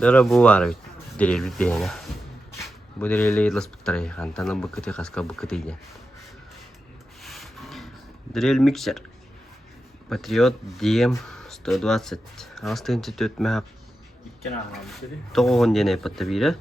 Dara bu var diril bir beyne. Bu dirili yıldız bıttırı. Kantanın bıkkıtı kaska bıkkıtı diye. Drill mixer. Patriot DM-120. Астынчы төтмәк. Тоғын дене патты бире.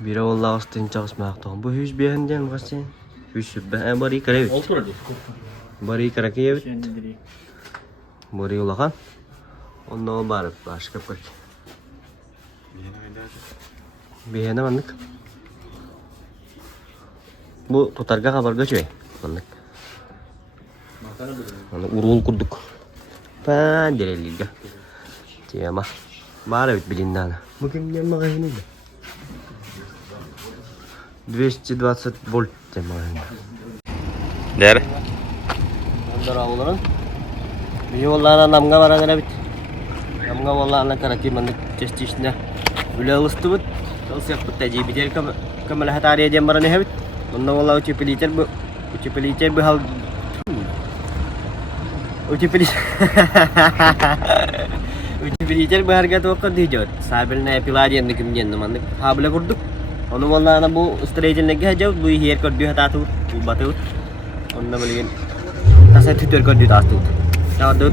Бире олла астынчы астмәк тоғын. Бу хүз бейінден ғасен. Хүз сүббә. Бари карай бит. Бари каракия бит. Бари улахан. Онна барып башкап кök. Бейені мандык. Бу тотарга хабарга чөй. Мандык. Urul kurduk. Pan direliga. Tema. Bara bit bilindan. Bugün gelme kayını da. 220 volt tema. Dere. Andar avların. Bir yollarına namga var agara bit. Namga vallahi karaki mandık çeşitçisine. Öyle alıştı bit. Alış yapıp tecrübe biter kamala hatariye jambarane habit. Bundan vallahi uçu pelicer bu hal uji pilicer berharga tuh kan dijot. Sabilnya pilajen dikemjen teman. Habla kurduk. Onu vallahi bu stage lagi aja bu hier kod dia tatu batu. Onu beliin. Tasa tutur kod dia tatu. Tatu.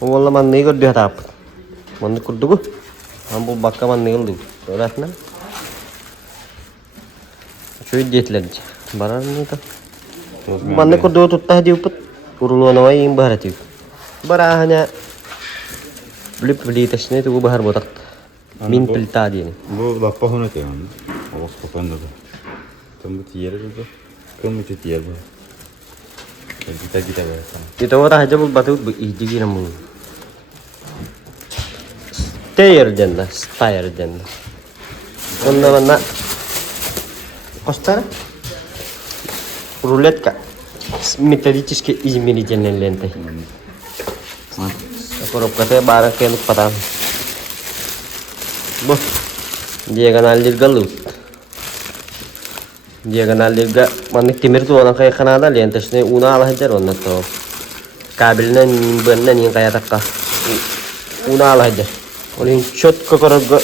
Vallahi man nih kod dia tap. Man kurduk. Ambu bakka man nih kurduk. Rasna. Cuy jet lagi. Barang nih tuh. Mana ko do tutah di upet urulo na way yung bahar tiyo. Barahanya beli tesnya itu bahar botak. Min pilta di ni. Bu lappa hono te man. Awas kopanda da. Kamu tiyer da. Kamu tiyer ba. Kita ba. Kita wara aja bu batu ijigi namu. Stair janda. Onna mana kostar рулетка с металлической измерительной лентой. Коробката барang kayak patang. Boh, diagonal juga lu. Diagonal juga manik timir tuh orang kayak Kanada lentasnya una lah aja ronat tuh. Kabelnya nimbannya yang kayak takka. Una lah aja. Oleh shot ke korobga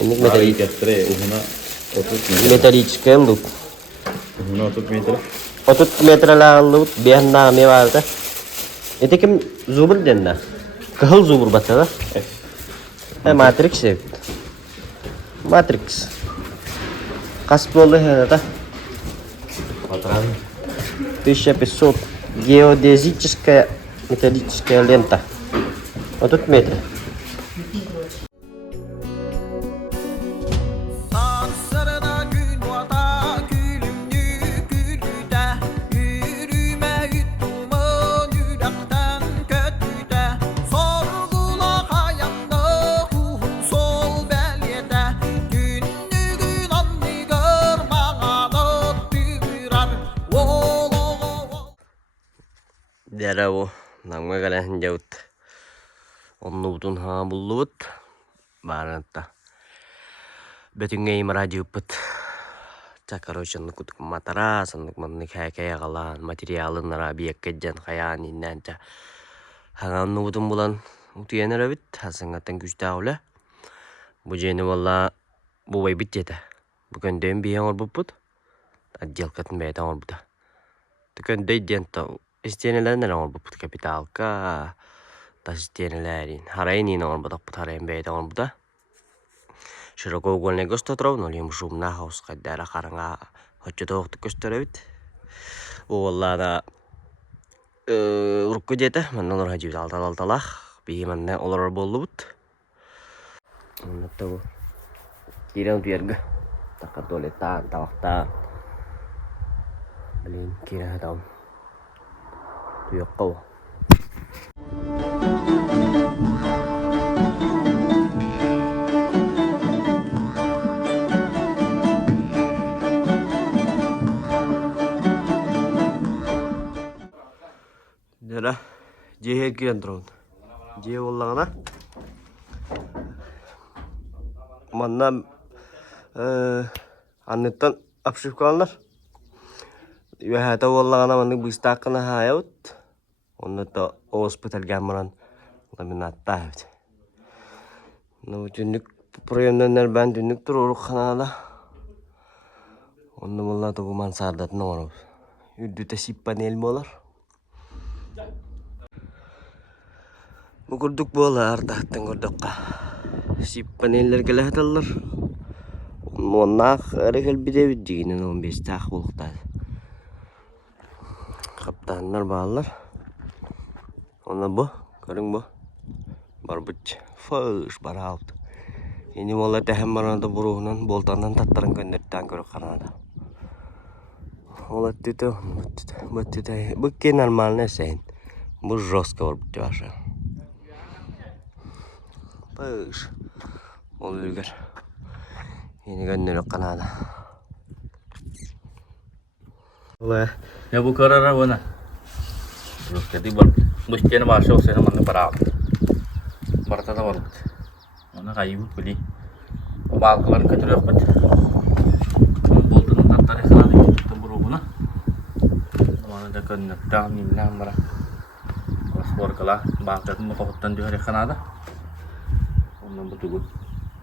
ini metalic lu. Una tuh meter. Otut metre lalu biar name vardı. Ete kim zubur denda. Kahıl zubur batada. Matrix evet. Matrix. Kasprolu hena Патрон. 1500. Геодезическая металлическая лента. Отут метр. Derawo namga kalian jaut onnubutun ha bullut baranta betungay marajuput cakaroshan kutuk matara sanuk manik kaya kalan materialin narabiyak kejan kayan inanca hangan nubutun bulan utiyan rabit hasangatan güçtaule bu jeni valla bu way bitjeta bukan dem biyan orbuput ajjal katın beta orbuta tukan deyden taw istiyenelerden orbuput kapital ka tas istiyenelerin harayni orbut harayn beta orbuta широко угольный гостротров, но лим шумна хаус каддара каранга хоччотоох көстөрөбүт. Оллана урукку жете маннан ора жибит алталах бии манна олор боллубут. Оннаттабу кирен туерга такатолета тавакта блин кире таам туяккау. Dera, jehe kiran drone. Jehe ollagana. Manna annetan apşıfkanlar. Ve hata ollagana manni bu istakana hayat. Onda da hospital gamran ламината. Ну түнүк проемденер ben түнүк туруру канада. Онда мулла тугу мансардатын ору. Үрдүтө сип панел болар. Бу курдук болар тахтын курдукка. Сип панеллер келеталар. Моннах эрегел биде дигинен 15 так булуктар. Каптаннар баалар. Онда бу, көрүң бу. Барбыч, фыш баралт. Эни мола тэхэм баранда буруунан болтандан таттарын көндөрттөн көрүп канада. Ола тито, быкке нормально сейн. Бу жестко барбыч ваша. Фыш. Ол үлгер. Эни көндөрүп канада. Ола. Ya bu karara bana. Terus jadi mestinya bahasa usahanya mana berat. Berarti ada berat. Mana kayu beli. Bakalan kecil dapat. Bolton tarik sana di temburu mana. Mana jaga nyetak minyak merah. Paspor kalah. Bakal mau kotan juga di Kanada. Mana betul.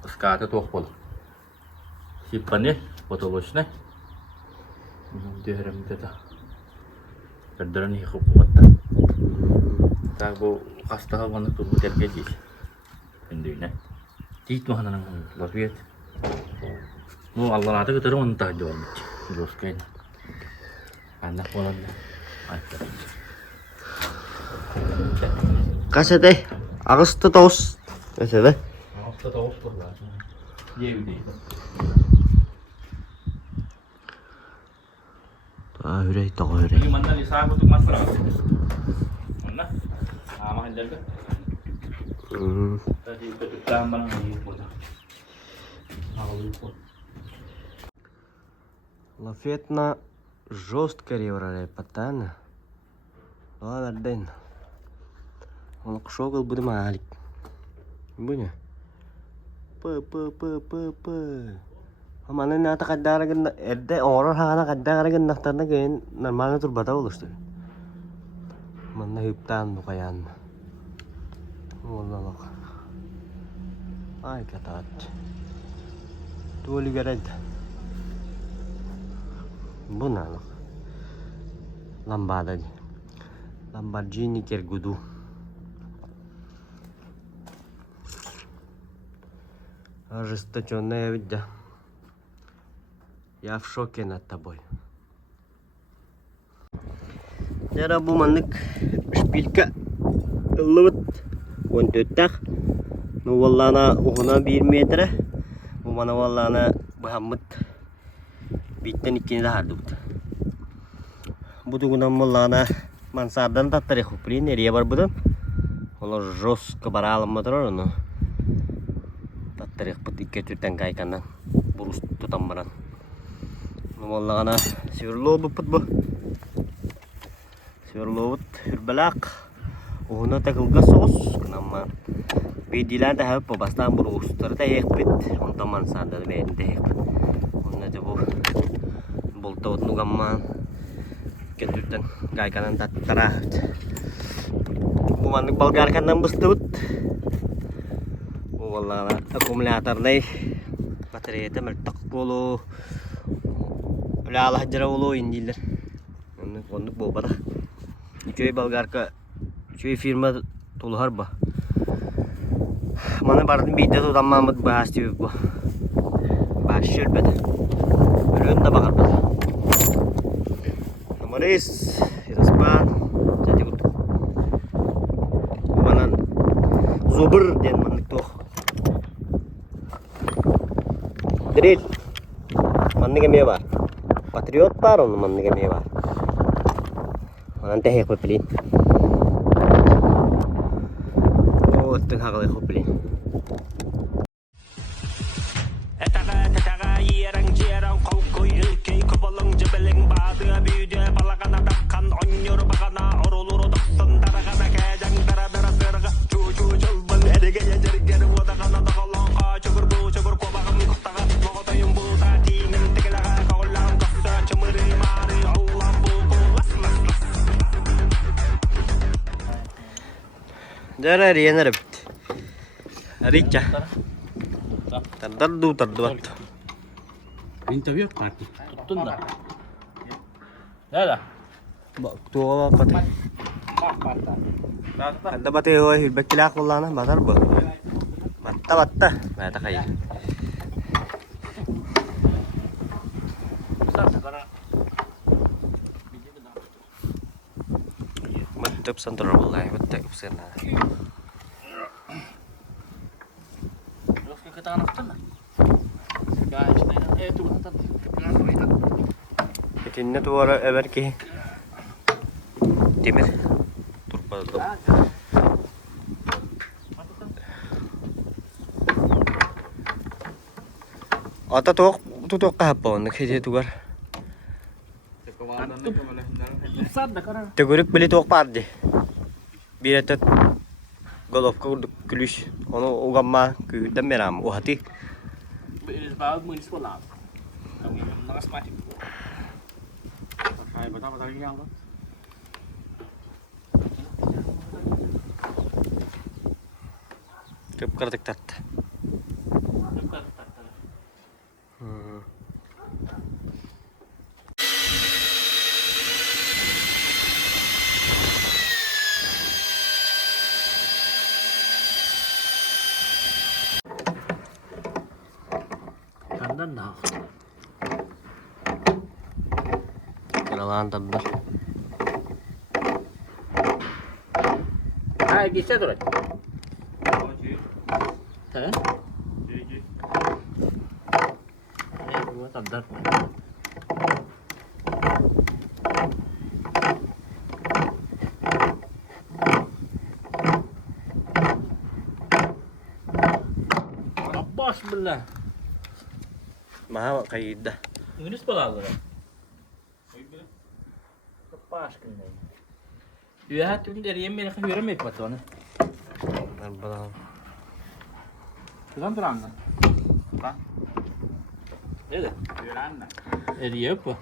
Sekarang itu apa? Sipannya potolosnya. Dia haram kita. Kerjaan ini kekuatan. Tahu kasta mana tuh terjadi. Intinya, itu mana nang lafiat. Mau Allah nanti kita orang entah jual, terus kain. Anak polanya, ada. Kasih deh, aku terus. Kasih deh. Aku tahu pernah. Dia udah. Hüre tahu hüre. Ini mana di sana untuk masalah. Mana? Ama hendak ke? Tadi ketika mana lagi pun. Лафетна жестко реврале патана. Ладно, ден. Он кшогал буде малик. Буня. П. Амана ната каддарагын эрде орор хана каддарагын нактарна ген нормально турбата болушту. Манна хыптан дукаян. Воллалак. Ай катат. Тули гарад. Bunalak. Lambada. Lamborghini Kergudu. Ожесточенная видя. Я в шоке над тобой. Жара бу маннык шпилька ыллыбыт 14 так. Ну валлана угуна 1 метр. Бу мана валлана бахаммыт биттен иккени да хардыбыт. Бу тугунан валлана мансардан таттары хуплин эрие бар бутан. Олар жестко бара аламматыр ону. Таттары хпыт икке түртен кайкандан бурус тутан баран. Валлана сверлобыт бу. Сверлобыт хүрбалак. Угуна такылга соос кынамма. Видилар да хап бастан бурустар да екпит. Онда мансардан бен да екпит. Онда да бу болтот нугамма кетүтен гайканан таттара. Бу маннык болгаркандан быстыбыт. Бу валлана аккумулятордай батареяда мылтак болу. Ulah jara ulu indiller. Onduk boba da. Cuy Bolgarka cuy firma tulhar ba. Mana bardın bir de tutan Mahmut bahas diyor bu. Bahas şöyle de. Ürün de bakar bana. Numaris, iraspan, jadi bu. Mana zubur den manlık tuh. Drill. Manlık emiye var. Patriot par onu manne kemi var. Nanti hek pelin. Oh, tengah kali pelin. Dara riyan rabt. Richa. Tardar bat. Minta biar party. Tuttun da. Nada. Bak tuwa pati. Ada pati hoy hilbek kilak wala na batar ba. Batta. Mata kay. Matap santor wallahi batta usena. Terus kita anak tuh. Guys, itu bentar. Itinna tuwara everki. Timir. Turpa do. Ata tutok kahapon nakhiye tugar. Sad da karar. Tegurik beli tuok parje. Biretet golf ko kulüş onu ugamma kuyda meram uhati. Beres bawag mo isko lang. Ang nakasmatic. Ay, bata yang ba? Kep kartik tat. Kandan na. Keralan tadar. Ay, gisa to rin. Ha? Ay, gua tandar. Abbas belah. Maha kayda. Inggris pala lo. Lepas kan ini. Ya, tuh dari yang mereka hira mek patona. Narbala. Tuh terang kan? Apa? Ya deh. Hirana. Dia apa?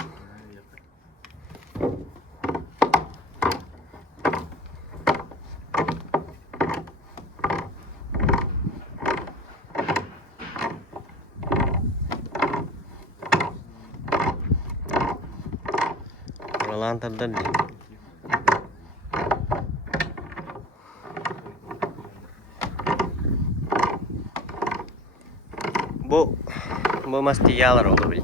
Keralan tadar. Bu mesti yalar olur bil.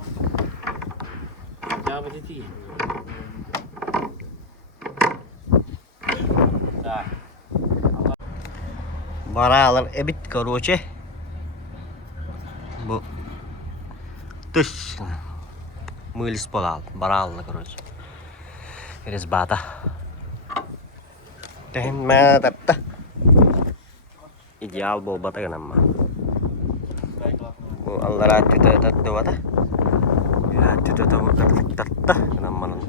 Ya begitu. Dah. Baralar ebit короче. Bu tush мылись полал, барал короче. Через бата. Тен ма татта. Ideal bo bata ganamma. Bu Allah rati tattu bata. Rati tattu tatta ganamma.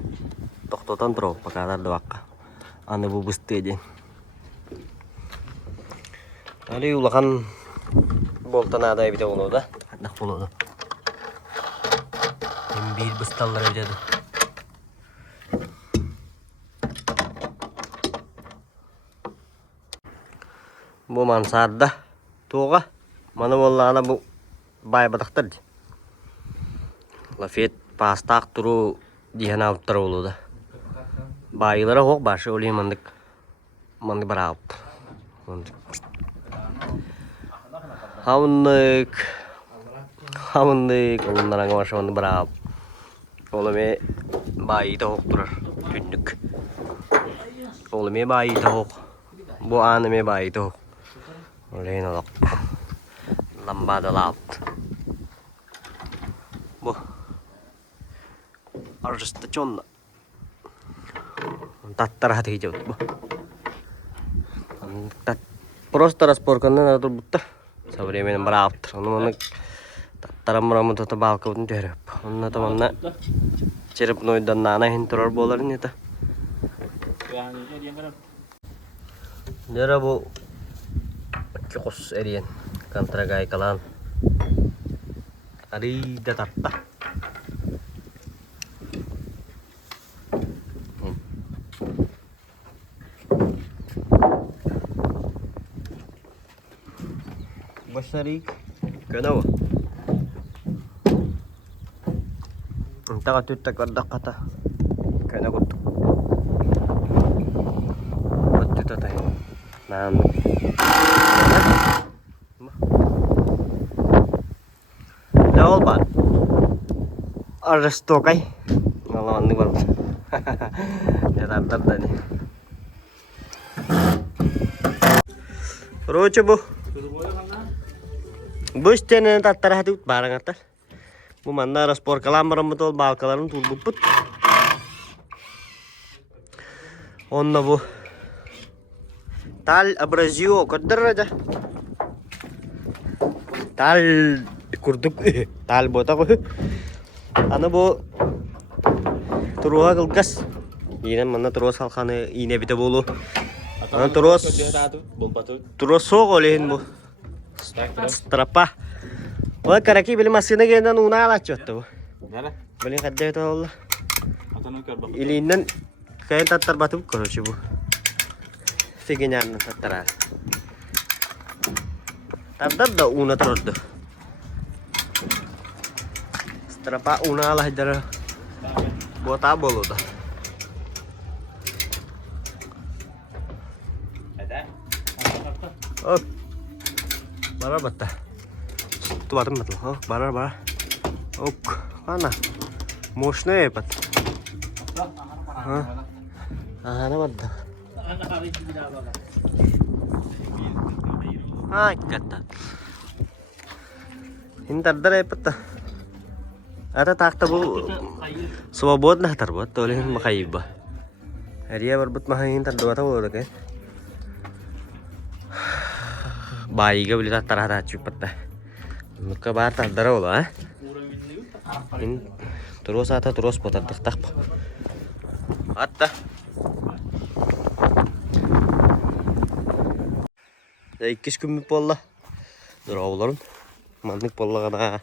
Toktotan tro pakata doaka. Ane bu buste aja. Ali ulakan boltan ada bir de onu da. Nak bulu da. Bir bıstallar evde de. Bu mansarda tuğa mana vallahi bu bay bataktır. Lafet pastak turu dihana uttar olu da. Baylara hok başı oli mandık. Mandık barap. Mandık. Hamundik onlara karşı mandık barap. Olame bayi de hok durur günlük. Olame bayi de hok. Bu anime bayi de hok. Oleh nolak. Lambada laut. Bu. Arjasta chonna. Tattar hati hijau bu. Tat. Pros transport karena nato butta. Sabri men baraut. Onu mana tattar amram tuh tabal kau tuh derep. Onu tuh mana cerep noi dan nana hinturar bolar ini tuh. Dera bu. Cukup erian kantra gay kalan. Ari datatta. Başarıyık. Köne bu. Tağa tüttek vardak kata. Köne kuttuk. Battıt atayım. Nandım. Ne ol bak? Arresto kay. Ngalaman baru. Ya tantar tadi. Terus bu. Bu istene tantar hati barang atas. Bu mana raspor kalam betul balkalan tuh buput. Onna bu. Tal abrazio kader aja. Tal kurduk. Tal botak. Ana bu. Terus gelgas. Yine mana terus halkanı yine bir de bolu. Ana terus sok olehin bu. Strapa. Wah karaki beli mesinnya kayaknya nuna lah tuh. Beli kadeh tuh Allah. Ilinan kayak tatar batu kalau sih bu. Figurnya tatar. Tatar dah una terus tuh. Strapa una lah jar. Buat apa lo dah? Oh, barar betah. Tuh batem betul. Oh, barar. Oh, mana? Musne bet. Hah? Ana betah. Kata. Ini terdar betah. Ada tak tahu. Semua buat nah terbuat oleh makaiba. Dia berbut mahin terdua tahu udah kan. Bayi ga beli tarah cepet dah. Muka bar terdar ulah. Ini terus potong tak. Atta. Ya ikis kumi pola. Durawların. Mantık pola kana.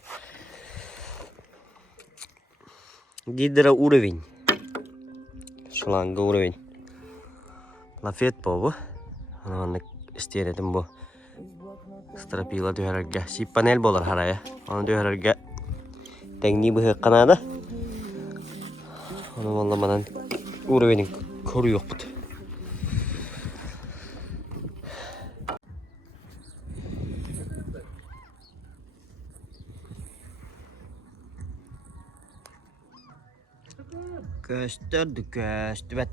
Gidera urevin. Selangga urevin. Lafiyet po. Mantık isteyetim bu. Strapila tuh harga. Si panel bolar haraya. Onu tuh harga. Teknik bu kanada. Onu vallahi manan urevinin koru yok bu. Gösterdi bet.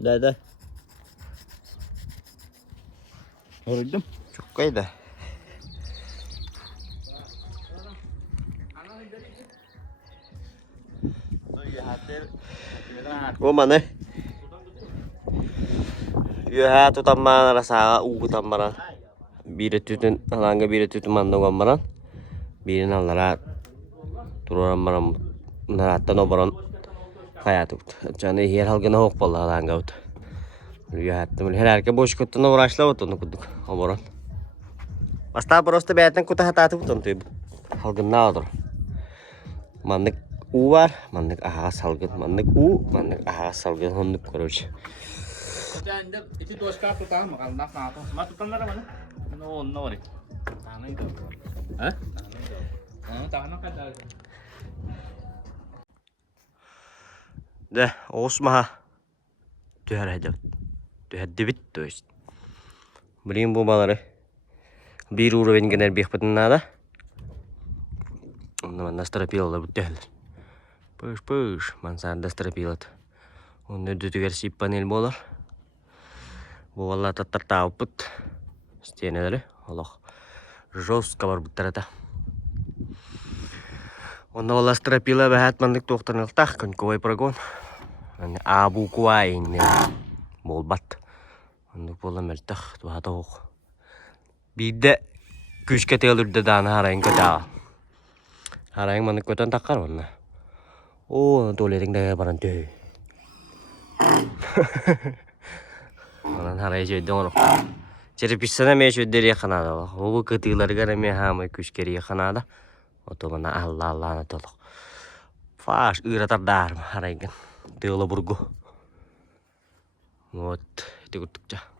Dah. Öldüm. Çok kaydı. Gua mana? Ya tu tamman rasa tamman. Bir tütün alanga bir tütün mando gambaran. Bir nalara tururan maram narata nobaran hayatı. Canı yer halgına hok balla alanga ut. Ya hatta herhalde boş kutuna uğraşla otunu kuduk amaran. Basta proste beten kuta hatatu utun tu halgına adır. Mandık u var, mandık aha salgın, mandık u, mandık aha salgın honduk koroj. Itu dua sekali tuh makan nak apa? Matu tanah mana? No nih. Tanah itu. Hah? Tanah kan ada. De Osmaha tüher hedef. Tüher dibit to ist. Bring bu maları. Bir uğra ben gener bir patın nada. Ondan nastrapil da bu tüher. Push. Mansan nastrapilat. Ondan dütüger si panel bolar. Bu vallahi tatar tahu put. Stiyeneleri. Allah. Жестко var bu tarafta. Onda vallahi strapila behat mandık doktorun tak kan kovay paragon. Hani abu kuay ini bolbat. Onda pola mertah tuh hata hok. Bir de küçük telurde dana harayın kata. Harayın mandık kotan takar ona. Oh tuliring daya barantu. Manan harayı jadi orang. Jadi pisana me şöyle ya kanada. O ketiler gane me hamay küçükeri ya kanada. Oto mana Allah na tolok. Fas ira tardar harayın. Teola burgo. Вот, itu kutuk cah.